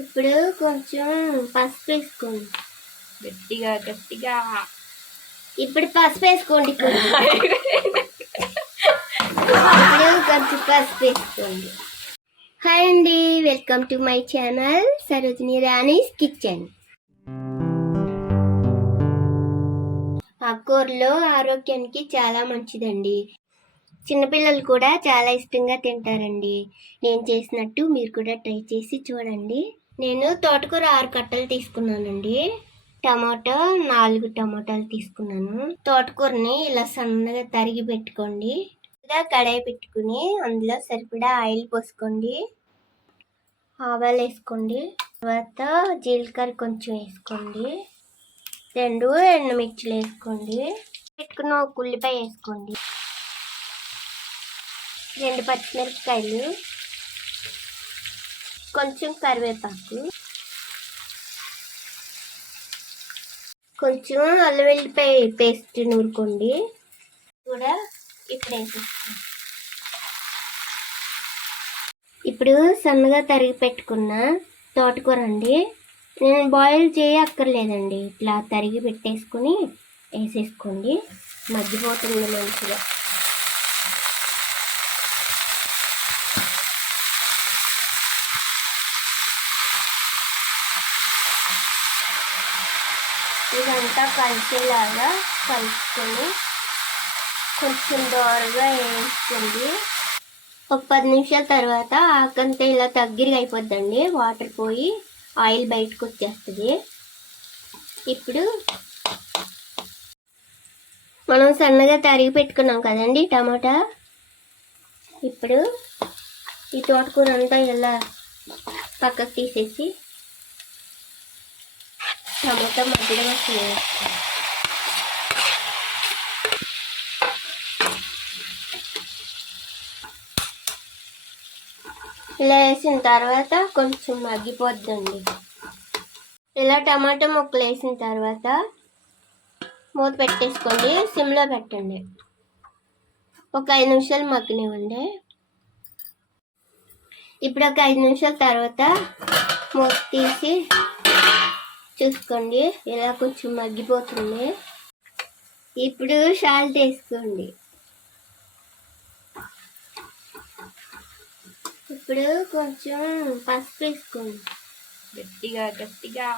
ఇప్పుడు కొంచెం పసుపు వేసుకోండి, గట్టిగా గట్టిగా. ఇప్పుడు పసుపు వేసుకోండి. ఇప్పుడు కొంచెం పసుపు వేసుకోండి. హాయ్ అండి, welcome to my channel Sarojini Rani's kitchen. ఆకుకూరలు ఆరోగ్యానికి చాలా మంచిదండి. చిన్నపిల్లలు కూడా చాలా ఇష్టంగా తింటారండి. నేను చేసినట్టు మీరు కూడా ట్రై చేసి చూడండి. నేను తోటకూర 6 కట్టలు తీసుకున్నానండి. టమాటా 4 టమాటాలు తీసుకున్నాను. తోటకూరని ఇలా సన్నగా తరిగి పెట్టుకోండి. ఇలా కడాయి పెట్టుకుని అందులో సరిపడా ఆయిల్ పోసుకోండి. ఆవాలు వేసుకోండి. తర్వాత జీలకర్ర కొంచెం వేసుకోండి. 2 ఎండుమిర్చిలు వేసుకోండి. పెట్టుకున్న ఒక ఉల్లిపాయ వేసుకోండి. 2 పచ్చిమిరపకాయలు, కొంచెం కరివేపాకు, కొంచెం అల్లం వెల్లిపాయ పేస్ట్ నూరుకోండి. కూడా ఇప్పుడు వేసేస్తాం. ఇప్పుడు సన్నగా తరిగి పెట్టుకున్న తోటకూర అండి. నేను బాయిల్ చేయక్కర్లేదండి, ఇట్లా తరిగి పెట్టేసుకుని వేసేసుకోండి. మగ్గిపోతుంది మంచిగా. ఇదంతా కలిసేలాగా కలుపుకొని కొంచెం దోరగా వేసుకోండి. ఒక 10 నిమిషాల తర్వాత ఆకంతా ఇలా దగ్గరగా అయిపోద్దండి. వాటర్ పోయి ఆయిల్ బయటకు వచ్చేస్తుంది. ఇప్పుడు మనం సన్నగా తరిగి పెట్టుకున్నాం కదండి టమాటా. ఇప్పుడు ఈ తోటకూర అంతా ఇలా పక్కకు తీసేసి టమాటా మధ్యలో వస్తుంది. ఇలా వేసిన తర్వాత కొంచెం మగ్గిపోద్దండి. ఇలా టమాటా ముక్కలు వేసిన తర్వాత మూత పెట్టేసుకోండి. సిమ్లో పెట్టండి. ఒక 5 నిమిషాలు మగ్గనివ్వండి. ఇప్పుడు ఒక 5 నిమిషాల తర్వాత మూత తీసి చూసుకోండి, ఇలా కొంచెం మగ్గిపోతుంది. ఇప్పుడు సాల్ట్ వేసుకోండి. ఇప్పుడు కొంచెం పసుపు వేసుకోండి. గట్టిగా గట్టిగా.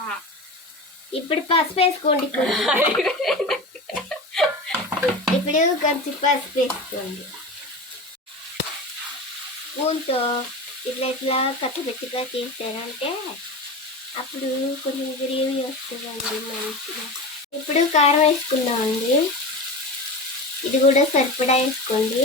ఇప్పుడు పసుపు వేసుకోండి. ఇప్పుడు కొంచెం పసుపు వేసుకోండి. స్పూన్తో ఇట్లా ఇట్లా కచ్చబెచ్చగా చేస్తారంటే అప్పుడు కొంచెం గ్రేవీ వస్తుందండి మంచిగా. ఇప్పుడు కారం వేసుకుందామండి. ఇది కూడా సరిపడా వేసుకోండి.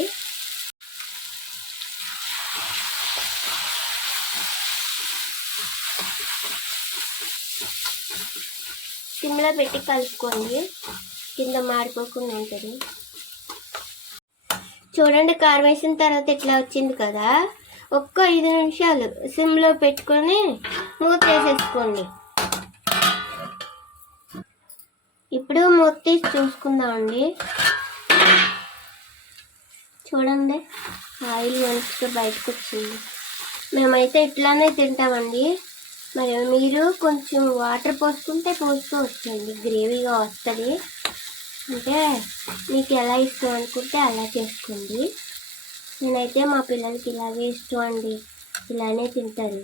సిమ్లో పెట్టి కలుపుకోండి, కింద మాడిపోకుండా ఉంటుంది. చూడండి, కారం వేసిన తర్వాత ఇట్లా వచ్చింది కదా. ఒక్క 5 నిమిషాలు సిమ్లో పెట్టుకొని మూత వేసేసుకోండి. ఇప్పుడు మూత తీసి చూసుకుందామండి. చూడండి, ఆయిల్ మంచిగా బయటకు వచ్చింది. మేమైతే ఇట్లానే తింటామండి. మరి మీరు కొంచెం వాటర్ పోసుకుంటే పోసుకోవచ్చండి, గ్రేవీగా వస్తుంది. అంటే మీకు ఎలా ఇష్టం అనుకుంటే అలా చేసుకోండి. నేనైతే మా పిల్లలకి ఇలాగే ఇష్టం అండి, ఇలానే తింటారు.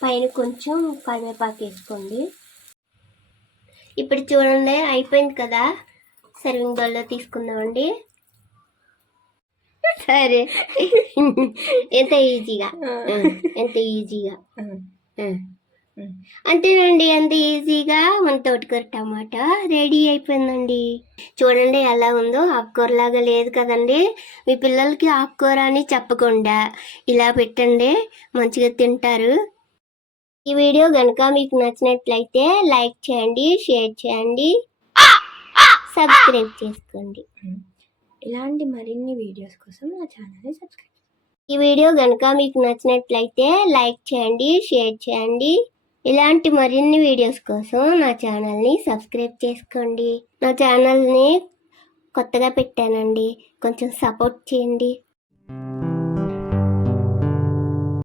పైన కొంచెం కరివేపాకు వేసుకోండి. ఇప్పుడు చూడండి, అయిపోయింది కదా. సర్వింగ్ బౌల్లో తీసుకుందామండి. సరే, ఎంత ఈజీగా అంతేనండి. అంత ఈజీగా మన తోటకూర టమాటా రెడీ అయిపోయిందండి. చూడండి ఎలా ఉందో. ఆకుకూరలాగా లేదు కదండి. మీ పిల్లలకి ఆకుకూర అని చెప్పకుండా ఇలా పెట్టండి, మంచిగా తింటారు. ఈ వీడియో కనుక మీకు నచ్చినట్లయితే లైక్ చేయండి, షేర్ చేయండి, సబ్స్క్రైబ్ చేసుకోండి. ఇలాంటి మరిన్ని వీడియోస్ కోసం నా ఛానల్ని సబ్స్క్రైబ్. ఈ వీడియో కనుక మీకు నచ్చినట్లయితే లైక్ చేయండి, షేర్ చేయండి. ఇలాంటి మరిన్ని వీడియోస్ కోసం నా ఛానల్ని సబ్స్క్రైబ్ చేసుకోండి. నా ఛానల్ని కొత్తగా పెట్టానండి, కొంచెం సపోర్ట్ చేయండి.